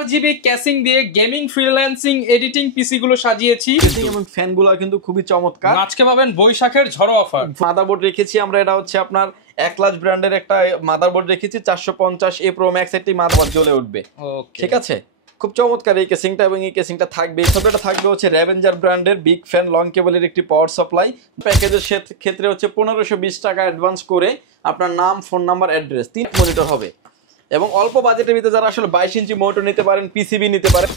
RGB casing দিয়ে gaming freelancing editing পিসি গুলো সাজিয়েছি এবং ফ্যানগুলো কিন্তু খুবই চমৎকার। আজকে পাবেন বৈশাখের ঝড়ো অফার। মাদারবোর্ড রেখেছি আমরা, এটা হচ্ছে আপনার একলাস ব্র্যান্ডের একটা মাদারবোর্ড রেখেছি 450A Pro Max একটি মাদারবোর্ড জ্বলে উঠবে। ঠিক আছে, খুব চমৎকার এই কেসিংটা, এবং এই কেসিংটা থাকবে। এটা থাকবে হচ্ছে রেভেঞ্জার ব্র্যান্ডের বিগ ফ্যান লং কেবলের একটি পাওয়ার সাপ্লাই। প্যাকেজের ক্ষেত্রে হচ্ছে 1520 টাকা অ্যাডভান্স করে আপনার নাম, ফোন নাম্বার, অ্যাড্রেস 3 মনিটর হবে। এবং অল্প বাজেটের ভিতরে যারা আসলে 22 ইঞ্চি মনিটর নিতে পারেন, পিসিবি নিতে পারেন,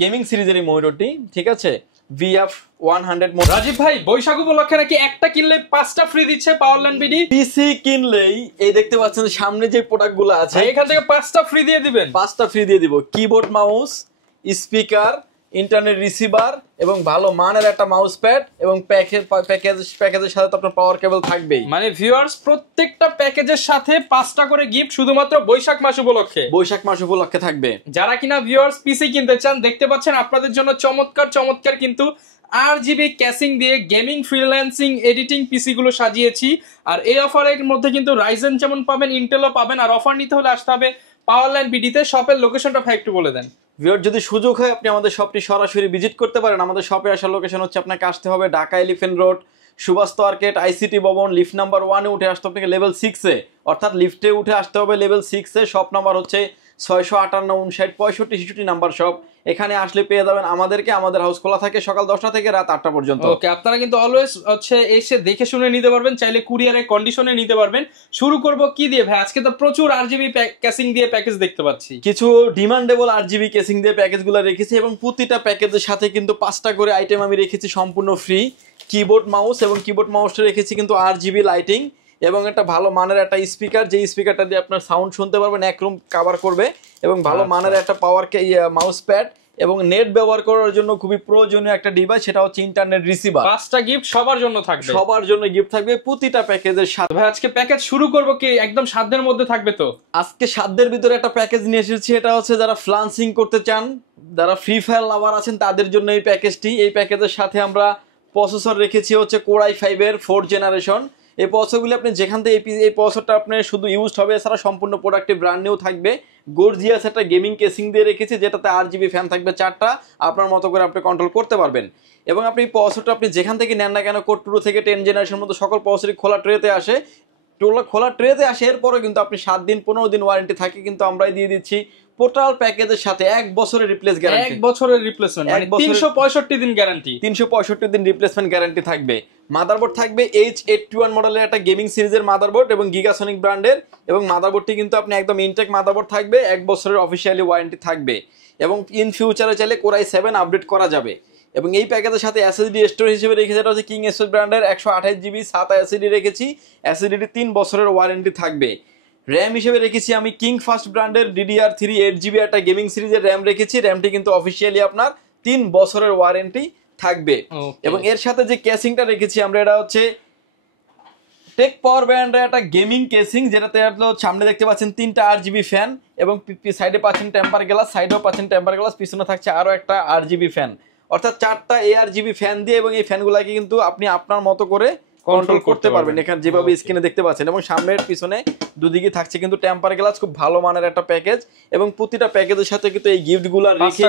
গেমিং সিরিজের এই মনিটরটি, ঠিক আছে, VF100 রাজীব ভাই বৈশাখ উপলক্ষে নাকি একটা কিনলে 5টা ফ্রি দিচ্ছে পাওয়ারল্যান্ড বিডি। পিসি কিনলেই এই দেখতে পাচ্ছেন সামনে যে প্রোডাক্টগুলো আছে এখান থেকে 5টা ফ্রি দিয়ে দিবেন। 5টা ফ্রি দিয়ে দিব। Keyboard, mouse, speaker, internet receiver এবং ভালো মানের একটা মাউস প্যাড, এবং প্যাকেজের সাথে তো আপনার পাওয়ার কেবল থাকবেই। মানে ভিউয়ার্স প্রত্যেকটা প্যাকেজের সাথে 5টা করে গিফট শুধুমাত্র বৈশাখ মাস উপলক্ষে থাকবে। যারা কিনা ভিউয়ার্স পিসি কিনতে চান, দেখতে পাচ্ছেন আপনাদের জন্য চমৎকার কিন্তু RGB ক্যাসিং দিয়ে গেমিং ফ্রিল্যান্সিং এডিটিং পিসি গুলো সাজিয়েছি। আর এই অফারের মধ্যে কিন্তু রাইজেন যেমন পাবেন, ইন্টেলও পাবেন। আর অফার নিতে হলে আসতে হবে পাওয়ারল্যান্ড বিডিতে। শপের লোকেশনটা ভাই একটু বলে দেন। ভিউয়ার যদি সুযোগ হয় আপনি আমাদের শপটি সরাসরি ভিজিট করতে পারেন। আমাদের শপে আসার লোকেশন হচ্ছে, আপনাকে আসতে হবে Dhaka elephant road, Subhash arcade, ICT ভবন, লিফট নাম্বার 1-এ উঠে আসতে হবে লেভেল 6-এ, অর্থাৎ লিফটে উঠে আসতে হবে লেভেল 6-এ। শপ নাম্বার হচ্ছে 658, 59, 65, 66 নাম্বার শপ। এখানে আসলে পেয়ে যাবেন আমাদেরকে। আমাদের হাউস খোলা থাকে সকাল 10টা থেকে রাত 8টা পর্যন্ত। ওকে, আপনারা কিন্তু অলওয়েজ হচ্ছে এসে দেখে শুনে নিতে পারবেন, চাইলে কুরিয়ারে কন্ডিশনে নিতে পারবেন। শুরু করব কি দিয়ে ভাই? আজকে তো প্রচুর RGB ক্যাসিং দিয়ে প্যাকেজ দেখতে পাচ্ছি। কিছু ডিমান্ডেবল RGB ক্যাসিং দিয়ে প্যাকেজগুলো রেখেছি, এবং প্রতিটা প্যাকেজের সাথে কিন্তু 5টা করে আইটেম আমি রেখেছি সম্পূর্ণ ফ্রি। কিবোর্ড মাউস, এবং কিবোর্ড মাউসটা রেখেছি কিন্তু RGB লাইটিং, এবং একটা ভালো মানের একটা স্পিকার, যে স্পিকারটা দিয়ে আপনার সাউন্ড শুনতে পারবেন, এক রুম কভার করবে, এবং ভালো মানের একটা পাওয়ার মাউস প্যাড, এবং নেট ব্যবহার করার জন্য খুবই প্রয়োজনীয় একটা ডিভাইস, সেটা হচ্ছে ইন্টারনেট রিসিভার। 5টা গিফট সবার জন্য গিফট থাকবে প্রতিটা প্যাকেজের সাথে। ভাই আজকে প্যাকেজ শুরু করব কি একদম সাধ্যের মধ্যে থাকবে তো? আজকে সাধ্যের ভিতরে একটা প্যাকেজ নিয়ে এসেছি। এটা হচ্ছে যারা ফ্রিল্যান্সিং করতে চান, যারা ফ্রি ফায়ার লাভার আছেন, তাদের জন্য এই প্যাকেজটি। এই প্যাকেজের সাথে আমরা প্রসেসর রেখেছি হচ্ছে Core i5-এর 4th জেনারেশন। এই প্রসেসরগুলি আপনি যেখান থেকে এই প্রসেসরটা আপনার শুধু ইউজড হবে, এছাড়া সম্পূর্ণ প্রোডাক্টে ব্র্যান্ড নিউ থাকবে। গর্জিয়াস একটা গেমিং কেসিং দিয়ে রেখেছি, যেটাতে RGB ফ্যান থাকবে 4টা, আপনার মতো করে আপনি কন্ট্রোল করতে পারবেন। এবং আপনি এই প্রসেসরটা আপনি যেখান থেকে নেন না কেন, Core 2 থেকে 10 জেনারেশন মতো সকল প্রসেসরই খোলা ট্রেতে আসে। এরপরে কিন্তু আপনি 7 দিন 15 দিন ওয়ারেন্টি থাকে, কিন্তু আমরাই দিয়ে দিচ্ছি টোটাল প্যাকেজের সাথে 1 বছরের রিপ্লেস গ্যারান্টি। 1 বছরের রিপ্লেসমেন্ট, মানে 365 দিন গ্যারান্টি। 365 দিন রিপ্লেসমেন্ট গ্যারান্টি থাকবে। মাদারবোর্ড থাকবে H821 মডেলের একটা গেমিং সিরিজের মাদারবোর্ড, এবং গিগাসনিক ব্র্যান্ডের, এবং মাদারবোর্ডটি কিন্তু আপনি একদম ইনটেক মাদারবোর্ড থাকবে, 1 বছরের অফিসিয়ালি ওয়ারেন্টি থাকবে, এবং ইন ফিউচারে চাইলে Core i7 আপডেট করা যাবে। এবং এই প্যাকেজের সাথে SSD স্টোরেজ হিসেবে রেখেছি, যেটা হচ্ছে কিং এসএস ব্র্যান্ডের 128GB SATA SSD রেখেছি। SSD 3 বছরের ওয়ারেন্টি থাকবে। র্যাম হিসেবে রেখেছি আমি কিং ফাস্ট ব্র্যান্ডের DDR3 8GB একটা গেমিং সিরিজের র্যাম রেখেছি। র্যামটি কিন্তু অফিসিয়ালি আপনার 3 বছরের ওয়ারেন্টি থাকবে। এবং এর সাথে যে কেসিংটা রেখেছি আমরা, এটা হচ্ছে টেক পাওয়ার ব্র্যান্ডের একটা গেমিং কেসিং, যেটাতে সামনে দেখতে পাচ্ছেন 3টা RGB ফ্যান, এবং সাইডে পাচ্ছেন টেম্পার গ্লাস, সাইডেও পাচ্ছেন টেম্পার গ্লাস, পিছনে থাকছে আরো একটা RGB ফ্যান, অর্থাৎ 4টা ARGB ফ্যান দিয়ে। এবং এই ফ্যানগুলোকে কিন্তু আপনি আপনার মতো করে কন্ট্রোল করতে পারবেন, এখানে যেভাবে স্ক্রিনে দেখতে পাচ্ছেন। এবং সামনের পিছনে দুদিকে থাকছে কিন্তু টেম্পার গ্লাস, খুব ভালো মানের একটা প্যাকেজ। এবং প্রতিটা প্যাকেজের সাথে কিন্তু এই গিফটগুলো রেখে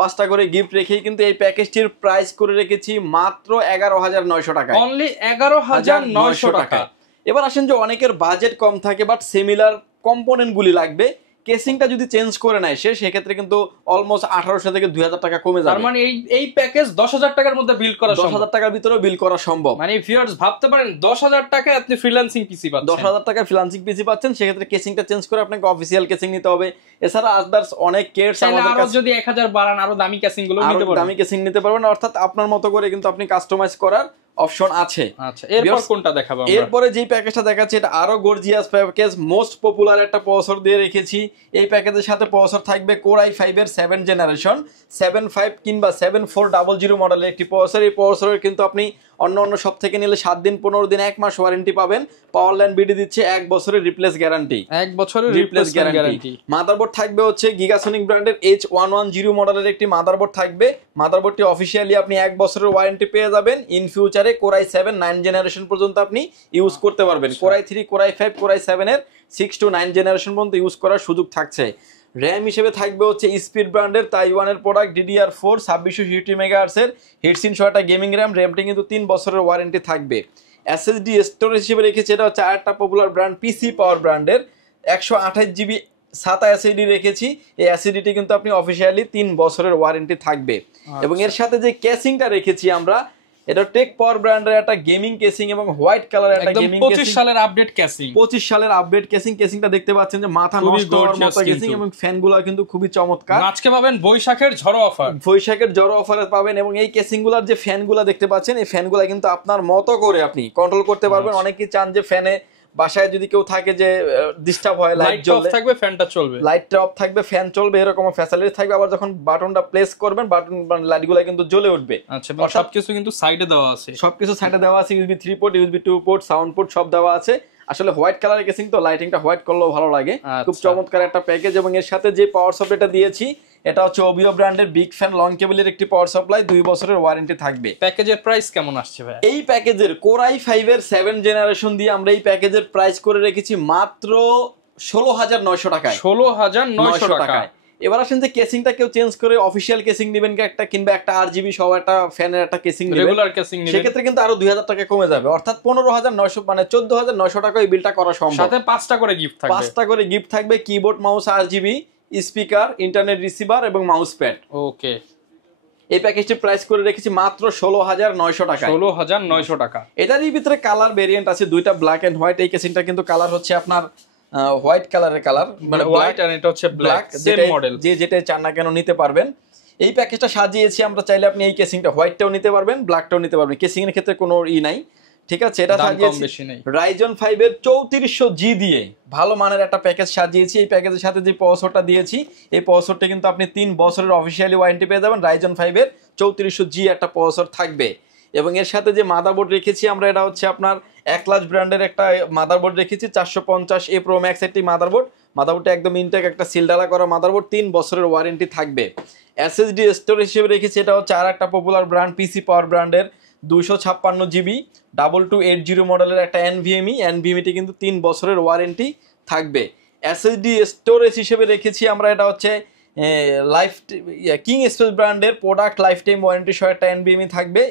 5টা করে গিফট রেখেই কিন্তু এই প্যাকেজটির প্রাইস করে রেখেছি মাত্র 11,900 টাকা। অনলি 11,900 টাকা। এবার আসেন যে অনেকের বাজেট কম থাকে, বাট সিমিলার কম্পোনেন্টগুলি লাগবে, কেসিংটা যদি চেঞ্জ করে নেয় সেক্ষেত্রে কিন্তু অলমোস্ট 1800 থেকে 2000 টাকা কমে যাবে। তার মানে এই প্যাকেজ 10,000 টাকার মধ্যে বিল করা সম্ভব। 10,000 টাকার ভিতরেও বিল করা সম্ভব। মানে ভিউয়ার্স ভাবতে পারেন 10,000 টাকায় আপনি ফ্রিল্যান্সিং পিসি পাচ্ছেন। 10,000 টাকায় ফ্রিল্যান্সিং পিসি পাচ্ছেন, সেক্ষেত্রে কেসিংটা চেঞ্জ করে আপনাকে অফিসিয়াল কেসিং নিতে হবে। এছাড়া আদার্স অনেক কেটস আমাদের কাছে, যদি 1000 বাড়ান আরো দামি কেসিং গুলো নিতে পারবেন, দামি কেসিং নিতে পারবেন, অর্থাৎ আপনার মতো করে কিন্তু আপনি কাস্টমাইজ করার অপশন আছে। আচ্ছা, এরপর কোনটা দেখাবো আমরা? এরপরে যে প্যাকেজটা দেখাচ্ছি এটা আরো গর্জিয়াস প্যাকেজ, মোস্ট পপুলার একটা প্রসেসর দিয়ে রেখেছি। এই প্যাকেজের সাথে প্রসেসর থাকবে Core i5-এর 7th জেনারেশন 75 কিংবা 7400 মডেলের একটি প্রসেসর। এই প্রসেসরের কিন্তু আপনি অন্য সব থেকে নিলে 7 দিন 15 দিন 1 মাস ওয়ারেন্টি পাবেন। পাওয়ারল্যান্ড বিডি দিচ্ছে 1 বছরের রিপ্লেস গ্যারান্টি। 1 বছরের রিপ্লেস গ্যারান্টি। মাদারবোর্ড থাকবে হচ্ছে গিগাসনিক ব্র্যান্ডের H110 মডেলের একটি মাদারবোর্ড থাকবে। মাদারবোর্ডটি অফিসিয়ালি আপনি 1 বছরের ওয়ারেন্টি পেয়ে যাবেন। ইন ফিউচারে Core i7 9 জেনারেশন পর্যন্ত আপনি ইউজ করতে পারবেন। Core i3, Core i5, Core i7 এর 6 to 9 জেনারেশন পর্যন্ত ইউজ করার সুযোগ থাকছে। র্যাম হিসেবে থাকবে হচ্ছে স্পিড ব্র্যান্ডের তাইওয়ানের প্রোডাক্ট DDR4 2660 মেগাহার্টসের হিটসিন সহ একটা গেমিং র্যাম। র্যামটি কিন্তু 3 বছরের ওয়ারেন্টি থাকবে। SSD স্টোরেজ হিসেবে রেখেছি, এটা হচ্ছে আরেকটা পপুলার ব্র্যান্ড পিসি পাওয়ার ব্র্যান্ডের 128 GB SATA SSD রেখেছি। এই SSDটি কিন্তু আপনি অফিসিয়ালি 3 বছরের ওয়ারেন্টি থাকবে। এবং এর সাথে যে কেসিংটা রেখেছি আমরা, এটা টেক পাওয়ার ব্র্যান্ডের একটা গেমিং কেসিং এবং হোয়াইট কালারের একটা গেমিং কেসিং, 25 সালের আপডেট কেসিং, 25 সালের আপডেট কেসিং। কেসিংটা দেখতে পাচ্ছেন যে মাথা নষ্ট হওয়ার মতো কেসিং, এবং ফ্যানগুলো কিন্তু খুবই চমৎকার। আজকে পাবেন বৈশাখের ঝড়ো অফার, বৈশাখের ঝড়ো অফারে পাবেন। এবং এই কেসিংগুলোর যে ফ্যানগুলো দেখতে পাচ্ছেন, এই ফ্যানগুলো কিন্তু আপনার মতো করে আপনি কন্ট্রোল করতে পারবেন। অনেকেই চান যে ফ্যানে বাসায় যদি কেউ থাকে যে ডিস্টার্ব হয়, লাইট জ্বলবে, থাকবে ফ্যানটা চলবে, লাইটটা অফ থাকবে, ফ্যান চলবে, এরকম ফ্যাসিলিটি থাকবে। আবার যখন বাটনটা প্রেস করবেন, বাটন লাইটগুলো কিন্তু জ্বলে উঠবে। আচ্ছা, সবকিছু কিন্তু সাইডে দেওয়া আছে, সবকিছু সাইডে দেওয়া আছে। USB 3 port, USB 2 port, sound port সব দেওয়া আছে। আসলে হোয়াইট কালারের কেসিং তো লাইটিংটা হোয়াইট করলেও ভালো লাগে। খুব চমৎকার একটা প্যাকেজ। এবং এর সাথে যে পাওয়ার সাপ্লাইটা দিয়েছি, এটা হচ্ছে ওবিও ব্র্যান্ডের বিগ ফ্যান লং কেবলের একটি পাওয়ার সাপ্লাই, 2 বছরের ওয়ারেন্টি থাকবে। প্যাকেজের প্রাইস কেমন আসছে ভাই? এই প্যাকেজের Core i5 এর 7 জেনারেশন দিয়ে আমরা এই প্যাকেজের প্রাইস করে রেখেছি মাত্র 16,900 টাকায়। 16,900 টাকায়। এবার আসেন যে কেসিংটা কেউ চেঞ্জ করে অফিশিয়াল কেসিং নেবেন একটা, কিংবা একটা RGB সহ একটা ফ্যানের একটা কেসিং নেবেন, রেগুলার কেসিং নেবেন, সেক্ষেত্রে কিন্তু আরো 2,000 টাকা কমে যাবে। অর্থাৎ 15,900 মানে 14,900 টাকা এই বিলটা করা সম্ভব। সাথে 5টা করে গিফট থাকবে, 5টা করে গিফট থাকবে, keyboard, mouse, RGB, speaker, internet receiver এবং মাউস প্যাড। ওকে, এই প্যাকেজটির প্রাইস করে রেখেছি মাত্র 16,900 টাকা। 16,900 টাকা। এটারই ভিতরে কালার ভেরিয়েন্ট আছে দুইটা, ব্ল্যাক এন্ড হোয়াইট। এই কেসিংটা কিন্তু কালার হচ্ছে আপনার হোয়াইট কালারের কালার, মানে হোয়াইট, আর এটা হচ্ছে ব্ল্যাক, সেম মডেল। যে যেটা চান না কেন নিতে পারবেন। এই প্যাকেজটা সাজিয়েছি আমরা, চাইলে আপনি এই কেসিংটা হোয়াইটটাও নিতে পারবেন, ব্ল্যাকটাও নিতে পারবেন। কেসিং এর ক্ষেত্রে কোনো নাই, ঠিক আছে। এটা সাজিয়েছি Ryzen 5 এর 3400G দিয়ে ভালো মানের একটা প্যাকেজ সাজিয়েছি। এই প্যাকেজের সাথে যে প্রসেসরটা দিয়েছি, এই প্রসেসরটা কিন্তু আপনি 3 বছরের অফিসিয়ালি ওয়ারেন্টি পেয়ে যাবেন। Ryzen 5 এর 3400G একটা প্রসেসর থাকবে। এবং এর সাথে যে মাদারবোর্ড রেখেছি আমরা, এটা হচ্ছে আপনার একলাজ ব্র্যান্ডের একটা মাদারবোর্ড রেখেছি, 450A Pro Max একটি মাদারবোর্ডটা একদম ইনটেক একটা সিলডালা করা মাদারবোর্ড, 3 বছরের ওয়ারেন্টি থাকবে। SSD স্টোরেজ হিসেবে রেখেছি, এটা হচ্ছে আর একটা পপুলার ব্র্যান্ড পিসি পাওয়ার ব্র্যান্ডের 256GB 2280 মডেলের একটা NVMe কিন্তু 3 বছরের ওয়ারেন্টি থাকবে। SSD স্টোরেজ হিসেবে রেখেছি আমরা, এটা হচ্ছে কিং স্পেস ব্র্যান্ডের প্রোডাক্ট লাইফ টাইম ওয়ারেন্টি সহ একটা NVMe থাকবে,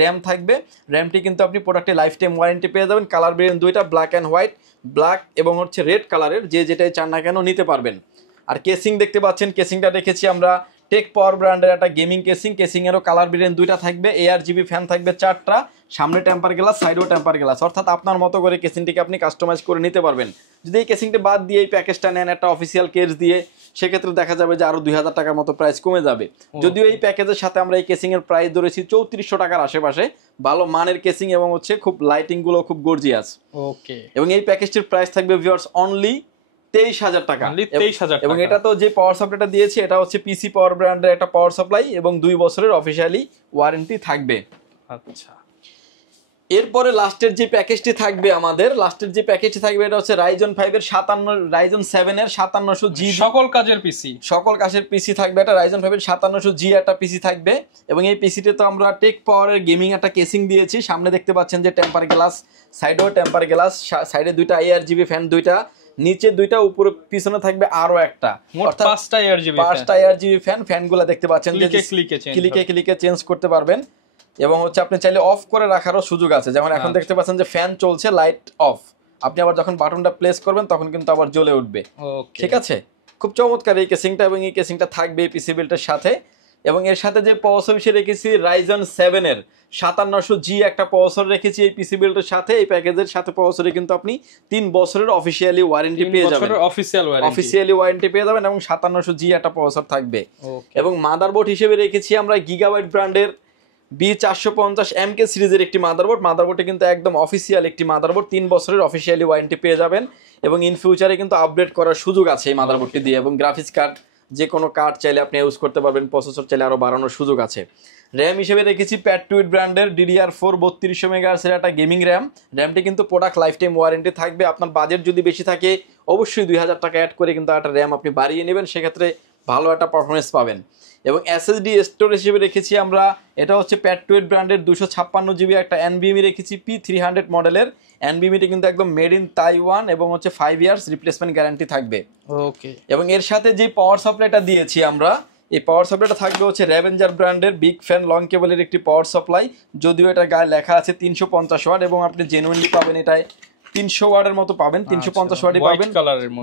র্যাম থাকবে। র্যামটি কিন্তু আপনি প্রোডাক্টে লাইফ টাইম ওয়ারেন্টি পেয়ে যাবেন। কালার ভেরিয়েন্ট দুইটা, ব্ল্যাক অ্যান্ড হোয়াইট, ব্ল্যাক এবং হচ্ছে রেড কালারের, যে যেটাই চান না কেন নিতে পারবেন। আর কেসিং দেখতে পাচ্ছেন, কেসিংটা রেখেছি আমরা টেক পাওয়ার ব্র্যান্ডের একটা গেমিং কেসিং এরও কালার ভেরিয়েন্ট দুইটা থাকবে। ARGB ফ্যান থাকবে 4টা, সামনে টেম্পার গ্লাস, সাইডেও টেম্পার গ্লাস। অর্থাৎ আপনার মতো করে কেসিংটিকে আপনি কাস্টমাইজ করে নিতে পারবেন। যদি এই কেসিংটা বাদ দিয়ে এই প্যাকেজটা নেন একটা অফিসিয়াল কেস দিয়ে, সেক্ষেত্রে দেখা যাবে যে আরো 2,000 টাকার মতো প্রাইস কমে যাবে। যদিও এই প্যাকেজের সাথে আমরা এই কেসিং এর প্রাইস ধরেছি 3400 টাকার আশেপাশে। ভালো মানের কেসিং এবং হচ্ছে খুব লাইটিং গুলো খুব গর্জিয়াস। ওকে, এবং এই প্যাকেজটির প্রাইস থাকবে ভিউয়ার্স অনলি 23,000 টাকা। 23,000 টাকা। এবং এটা তো যে পাওয়ার সাপ্লাইটা দিয়েছি, এটা হচ্ছে পিসি পাওয়ার ব্র্যান্ডের একটা পাওয়ার সাপ্লাই এবং 2 বছরের অফিসিয়ালি ওয়ারেন্টি থাকবে। আচ্ছা, এরপরে লাস্টের যে প্যাকেজটি থাকবে এটা হচ্ছে Ryzen 7 এর 5700G সকল কাজের পিসি থাকবে। এটা Ryzen 5 এর 5700G একটা পিসি থাকবে। এবং এই পিসিতে তো আমরা টেক পাওয়ারের গেমিং একটা কেসিং দিয়েছি। সামনে দেখতে পাচ্ছেন যে টেম্পার গ্লাস, সাইডেও টেম্পার গ্লাস, সাইডে দুইটা ARGB ফ্যান, দুইটা নিচে, দুইটা উপরে, পিছনে থাকবে আরো একটা, অর্থাৎ 5টা ARGB ফ্যান। ফ্যানগুলো দেখতে পাচ্ছেন যে ক্লিকে চেঞ্জ করতে পারবেন। এবং হচ্ছে আপনি চাইলে অফ করে রাখারও সুযোগ আছে। যেমন এখন দেখতে পাচ্ছেন যে ফ্যান চলছে, লাইট অফ, আপনি আবার যখন বাটনটা প্রেস করবেন তখন কিন্তু আবার জ্বলে উঠবে। ঠিক আছে, খুব চমৎকার এই কেসিংটা। এবং এই কেসিংটা থাকবে পিসি বিল্ডের সাথে। এবং এর সাথে যে প্রসেসর হিসেবে রেখেছি Ryzen 7 এর 5700G একটা প্রসেসর রেখেছি এই পিসি বিল্ডের সাথে। এই প্যাকেজের সাথে প্রসেসরে কিন্তু আপনি 3 বছরের অফিসিয়ালি ওয়ারেন্টি পেয়ে যাবেন, অফিসিয়ালি ওয়ারেন্টি পেয়ে যাবেন। এবং 5700G একটা প্রসেসর থাকবে। এবং মাদারবোর্ড হিসেবে রেখেছি আমরা গিগাবাইট ব্র্যান্ডের B450MK সিরিজের একটি মাদারবোর্ডে কিন্তু একদম অফিসিয়াল একটি মাদারবোর্ড, 3 বছরের অফিসিয়ালি ওয়ারেন্টি পেয়ে যাবেন। এবং ইন ফিউচারে কিন্তু আপডেট করার সুযোগ আছে এই মাদারবোর্ডটি দিয়ে। এবং গ্রাফিক্স কার্ড, যে কোনো কার্ড চাইলে আপনি ইউজ করতে পারবেন, প্রসেসর চাইলে আরো বাড়ানোর সুযোগ আছে। র্যাম হিসেবে রেখেছি প্যাটটুইট ব্র্যান্ডের DDR4 3200 মেগাহার্টজের একটা গেমিং র্যামটি কিন্তু প্রোডাক্ট লাইফ টাইম ওয়ারেন্টি থাকবে। আপনার বাজেট যদি বেশি থাকে অবশ্যই 2,000 টাকা অ্যাড করে কিন্তু একটা র্যাম আপনি বাড়িয়ে নেবেন, সেক্ষেত্রে ভালো একটা পারফরমেন্স পাবেন। এবং এসএসডি স্টোরেজ হিসেবে রেখেছি আমরা, এটা হচ্ছে প্যাট্রোয়েট ব্র্যান্ডের 256 জিবি একটা এনবিএমই রেখেছি, P300 মডেলের। এনবিএমইটা কিন্তু একদম মেড ইন তাইওয়ান এবং হচ্ছে 5 ইয়ার্স রিপ্লেসমেন্ট গ্যারান্টি থাকবে। ওকে। এবং এর সাথে যে পাওয়ার সাপ্লাইটা দিয়েছি আমরা, এই পাওয়ার সাপ্লাইটা থাকবে হচ্ছে রেভেঞ্জার ব্র্যান্ডের বিগ ফ্যান লং কেবলের একটি পাওয়ার সাপ্লাই, যদিও এটা গায়ে লেখা আছে 350 ওয়াট এবং আপনি জেনুইনলি পাবেন এটাই 300 ওয়াটের মতো পাবেন, 350 ওয়াটই পাবেন।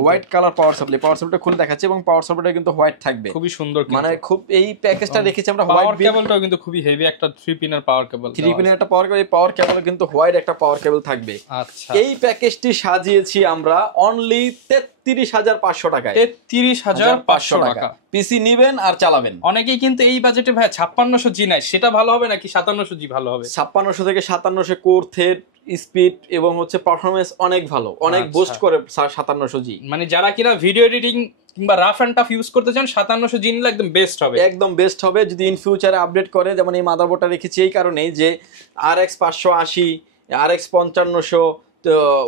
হোয়াইট কালার পাওয়ার সাপ্লাই, পাওয়ার সাপ্লাইটা খুলে দেখাচ্ছি এবং পাওয়ার সাপ্লাইটা কিন্তু হোয়াইট থাকবে, খুবই সুন্দর, মানে খুব এই প্যাকেজটা রেখেছি আমরা। পাওয়ার কেবলটাও কিন্তু খুবই হেভি, একটা 3 পিনের পাওয়ার কেবল, 3 পিনের একটা পাওয়ার কেবল, এই পাওয়ার কেবল কিন্তু হোয়াইট একটা পাওয়ার কেবল থাকবে। আচ্ছা, এই প্যাকেজটি সাজিয়েছি আমরা অনলি 33,500 টাকায়। 33,500 টাকা পিসি নিবেন আর চালাবেন। অনেকেই কিন্তু এই বাজেটে ভাই 5600 জি নাই, সেটা ভালো হবে নাকি 5700 জি ভালো হবে? 5600 থেকে 5700 কোর থ্রেড স্পিড এবং হচ্ছে পারফরমেন্স অনেক ভালো, অনেক বুস্ট করে 5700 জি। মানে যারা কিনা ভিডিও এডিটিং কিংবা রাফ এন্ড টাফ ইউজ করতে চান 5700 জি নিলে একদম বেস্ট হবে, একদম বেস্ট হবে। যদি ইন ফিউচারে আপডেট করে, যেমন এই মাদারবোর্ডটা রেখেছি এই কারণেই যে RX 580, RX 5500,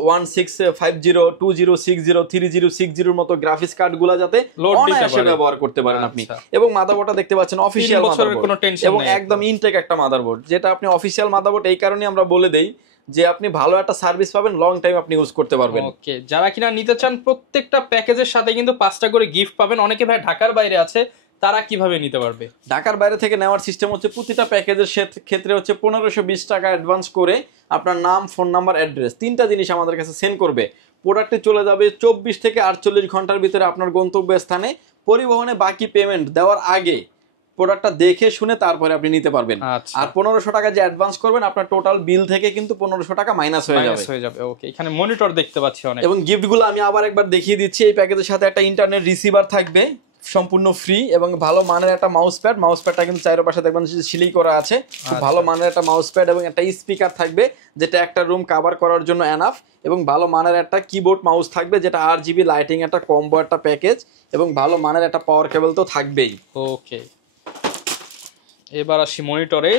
1650, 2060, 3060 মতো গ্রাফিক্স কার্ড গুলা যাতে অনায়াসে ব্যবহার করতে পারেন আপনি। এবং মাদারবোর্ডটা দেখতে পাচ্ছেন অফিসিয়াল মাদারবোর্ড এবং একদম ইনটেক একটা মাদারবোর্ড, যেটা আপনি অফিসিয়াল মাদারবোর্ড এই কারণে আমরা বলে দেই যে আপনি ভালো একটা সার্ভিস পাবেন, লং টাইম আপনি ইউজ করতে পারবেন। ওকে, যারা কিনা নিতে চান প্রত্যেকটা প্যাকেজের সাথে কিন্তু 5টা করে গিফট পাবেন। অনেকে ভাই ঢাকার বাইরে আছে, তারা কিভাবে নিতে পারবে? ঢাকার বাইরে থেকে নেওয়ার সিস্টেম হচ্ছে প্রতিটা প্যাকেজের ক্ষেত্রে হচ্ছে 1520 টাকা অ্যাডভান্স করে আপনার নাম, ফোন নাম্বার, অ্যাড্রেস 3টা জিনিস আমাদের কাছে সেন্ড করবে। প্রোডাক্টে চলে যাবে 24 থেকে 48 ঘন্টার ভিতরে আপনার গন্তব্যস্থানে। পরিবহনে বাকি পেমেন্ট দেওয়ার আগে প্রোডাক্টটা দেখে শুনে তারপরে আপনি নিতে পারবেন। আর 1500 টাকা যে অ্যাডভান্স করবেন আপনার টোটাল বিল থেকে কিন্তু 1500 টাকা মাইনাস হয়ে যাবে। ওকে, এখানে মনিটর দেখতে পাচ্ছি অনেক। এবং গিফটগুলো আমি আবার একবার দেখিয়ে দিচ্ছি। এই প্যাকেজের সাথে একটা ইন্টারনেট রিসিভার থাকবে সম্পূর্ণ ফ্রি এবং ভালো মানের একটা মাউস প্যাড। মাউস প্যাডটা কিন্তু চাইরো পাশে দেখবেন সিলাই করা আছে, খুব ভালো মানের একটা মাউস প্যাড এবং একটা স্পিকার থাকবে যেটা একটা রুম কভার করার জন্য এনাফ, এবং ভালো মানের একটা কিবোর্ড মাউস থাকবে যেটা RGB লাইটিং একটা কম্বো একটা প্যাকেজ, এবং ভালো মানের একটা পাওয়ার কেবল তো থাকবেই। ওকে, এবার আসি মনিটরে।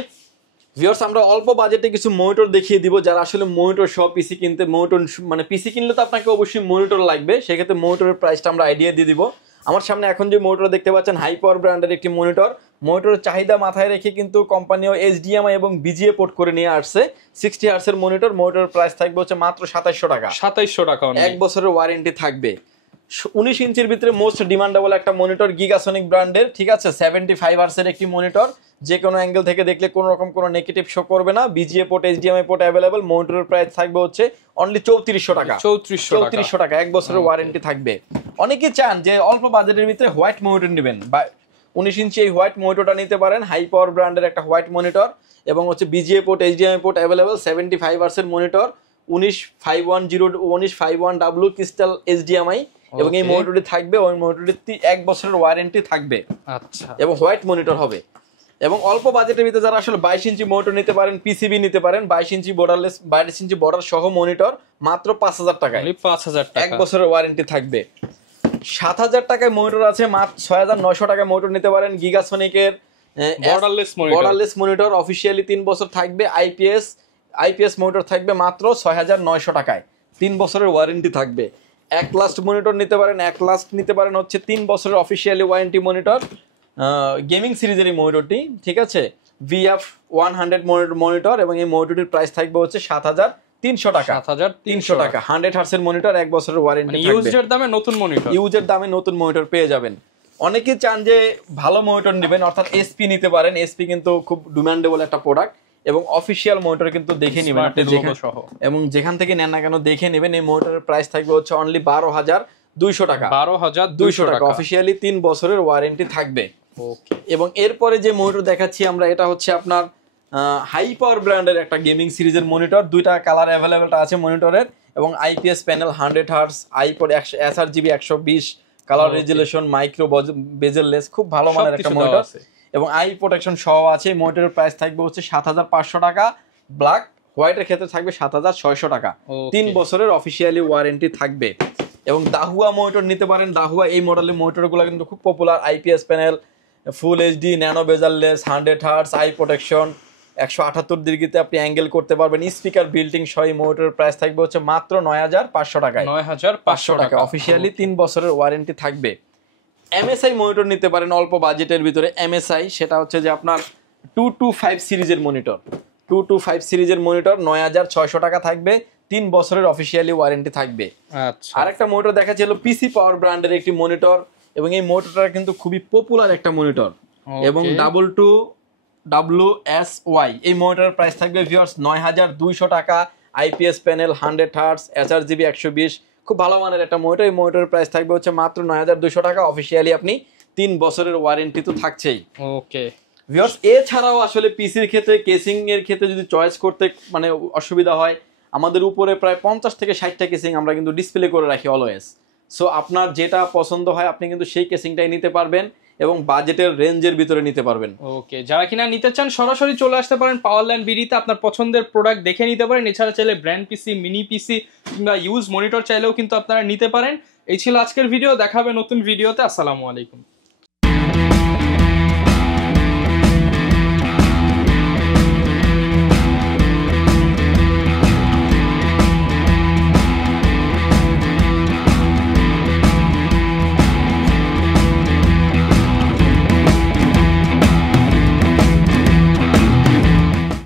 ভিউয়ার্স, আমরা অল্প বাজেটে কিছু মনিটর দেখিয়ে দিব যারা আসলে মনিটর সহ পিসি কিনতে, মনিটর মানে পিসি কিনলে তো আপনাকে অবশ্যই মনিটর লাগবে, সেক্ষেত্রে মনিটরের প্রাইসটা আমরা আইডিয়া দিয়ে দিব। আমার সামনে এখন যে মনিটর দেখতে পাচ্ছেন হাই পাওয়ার ব্র্যান্ডের একটি মনিটর। মনিটরের চাহিদা মাথায় রেখে কিন্তু কোম্পানিও HDMI এবং BGA পোর্ট করে নিয়ে আসছে। 60 হার্টজের মনিটর, মনিটরের প্রাইস থাকবে হচ্ছে মাত্র 2700 টাকা। 2700 টাকা, 1 বছরের ওয়ারেন্টি থাকবে। 19 ইঞ্চির ভিতরে মোস্ট ডিমান্ডেবল একটা মনিটর, গিগাসনিক ব্র্যান্ডের, ঠিক আছে, 75 হার্টজের একটি মনিটর, যে কোনো অ্যাঙ্গেল থেকে দেখলে কোনো রকম কোনো নেগেটিভ শো করবে না। BGA port, HDMI port available. মনিটরের প্রাইস থাকবে হচ্ছে অনলি 3400 টাকা। 3400 টাকা, 1 বছরের ওয়ারেন্টি থাকবে। অনেকে চান যে অল্প বাজেটের ভিতরে হোয়াইট মনিটর নেবেন, বা 19 ইঞ্চি এই হোয়াইট মনিটরটা নিতে পারেন। হাই পাওয়ার ব্র্যান্ডের একটা হোয়াইট মনিটর এবং হচ্ছে BGA port, HDMI port available, 75 হার্টজের মনিটর, 19510 ক্রিস্টাল HDMI, এবং এই মনিটরটি থাকবে, ওই মনিটরটি 1 বছরের ওয়ারেন্টি থাকবে। আচ্ছা, এবং হোয়াইট মনিটর হবে। এবং অল্প বাজেটের ভিতরে যারা আসলে 22 ইঞ্চি মনিটর নিতে পারেন, PCB নিতে পারেন, 22 ইঞ্চি বর্ডারলেস, 22 ইঞ্চি বর্ডার সহ মনিটর মাত্র 5000 টাকায়, 5000 টাকা, 1 বছরের ওয়ারেন্টি থাকবে। 7000 টাকায় মনিটর আছে, মাত্র 6900 টাকায় মনিটর নিতে পারেন। গিগাসনিকের বর্ডারলেস মনিটর অফিসিয়ালি 3 বছর থাকবে। IPS মনিটর থাকবে মাত্র 6900 টাকায়, 3 বছরের ওয়ারেন্টি থাকবে। এক লাস্ট মনিটর নিতে পারেন, হচ্ছে 3 বছরের অফিসিয়ালি ওয়ারেন্টি মনিটর, গেমিং সিরিজের এই মনিটরটি, ঠিক আছে, VF100 মনিটর, এবং এই মনিটরটির প্রাইস থাকবে হচ্ছে 7300 টাকা। 7300 টাকা, 100 হার্টজের মনিটর, 1 বছরের ওয়ারেন্টি থাকবে। ইউজের দামে নতুন মনিটর পেয়ে যাবেন। অনেকে চান যে ভালো মনিটর নেবেন, অর্থাৎ SP নিতে পারেন। SP কিন্তু খুব ডিমান্ডেবল একটা প্রোডাক্ট, এবং অফিসিয়াল মনিটর কিন্তু দেখে নেবেন আপনি, এবং যেখান থেকে নেন না কেন দেখে নেবেন। এই মনিটরের প্রাইস থাকবে হচ্ছে অনলি 12200 টাকা। 12200 টাকা, অফিসিয়ালি 3 বছরের ওয়ারেন্টি থাকবে। এবং এরপরে যে মনিটর দেখাচ্ছি আমরা, এটা হচ্ছে আপনার হাই পাওয়ার ব্র্যান্ডের একটা গেমিং সিরিজের মনিটর। 2টা কালার অ্যাভেলেবেল আছে মনিটরের, এবং IPS panel, 100 hertz, iPod, sRGB 120, colour resolution, micro bezel-less, খুব ভালো মানের একটা মনিটর, এবং আই প্রোটেকশন সহ আছে। মনিটরের প্রাইস থাকবে হচ্ছে 7500 টাকা। ব্ল্যাক হোয়াইটের ক্ষেত্রে থাকবে 7600 টাকা। 3 বছরের অফিসিয়ালি ওয়ারেন্টি থাকবে। এবং দাহুয়া মনিটর নিতে পারেন। দাহুয়া এই মডেলের মনিটরগুলো কিন্তু খুব popular. IPS panel, full HD, nano bezel-less, 100 hertz, I protection, 178 ডিগ্রিতে আপনি অ্যাঙ্গেল করতে পারবেন। স্পিকার বিল্টিং সহ এই মনিটরের প্রাইস থাকবে হচ্ছে মাত্র 9500 টাকায়। 9500 টাকা অফিসিয়ালি 3 বছরের ওয়ারেন্টি থাকবে। MSI মনিটর নিতে পারেন অল্প বাজেটের ভিতরে। MSI সেটা হচ্ছে যে আপনার 225 সিরিজের মনিটর, 225 সিরিজের মনিটর 9600 টাকা থাকবে, 3 বছরের অফিসিয়ালি ওয়ারেন্টি থাকবে। আচ্ছা, আরেকটা মনিটর দেখাচ্ছিল পিসি পাওয়ার ব্র্যান্ডের একটি মনিটর, এবং এই মনিটরটা কিন্তু খুবই পপুলার একটা মনিটর, এবং 22WSY এই মনিটরের প্রাইস থাকবে ভিউয়ার্স 9200 টাকা। IPS প্যানেল, 100 হার্টজ, HRGB 120, খুব ভালো মানের একটা মনিটর। এই মনিটরের প্রাইস থাকবে হচ্ছে মাত্র 9200 টাকা। অফিসিয়ালি আপনি 3 বছরের ওয়ারেন্টি তো থাকছেই। ওকে ভিউয়ার্স, এছাড়াও আসলে পিসির ক্ষেত্রে কেসিং এর ক্ষেত্রে যদি চয়েস করতে মানে অসুবিধা হয়, আমাদের উপরে প্রায় 50 থেকে 60টা কেসিং আমরা কিন্তু ডিসপ্লে করে রাখি অলওয়েজ। সো আপনার যেটা পছন্দ হয় আপনি কিন্তু সেই কেসিংটাই নিতে পারবেন, এবং বাজেটের রেঞ্জের ভিতরে নিতে পারবেন। ওকে, যারা কিনা নিতে চান সরাসরি চলে আসতে পারেন পাওয়ারল্যান্ড বিডিতে, আপনার পছন্দের প্রোডাক্ট দেখে নিতে পারেন। এছাড়া চাইলে ব্র্যান্ড পিসি, মিনি পিসি কিংবা ইউজ মনিটর চাইলেও কিন্তু আপনারা নিতে পারেন। এই ছিল আজকের ভিডিও, দেখা হবে নতুন ভিডিওতে। আসসালামু আলাইকুম।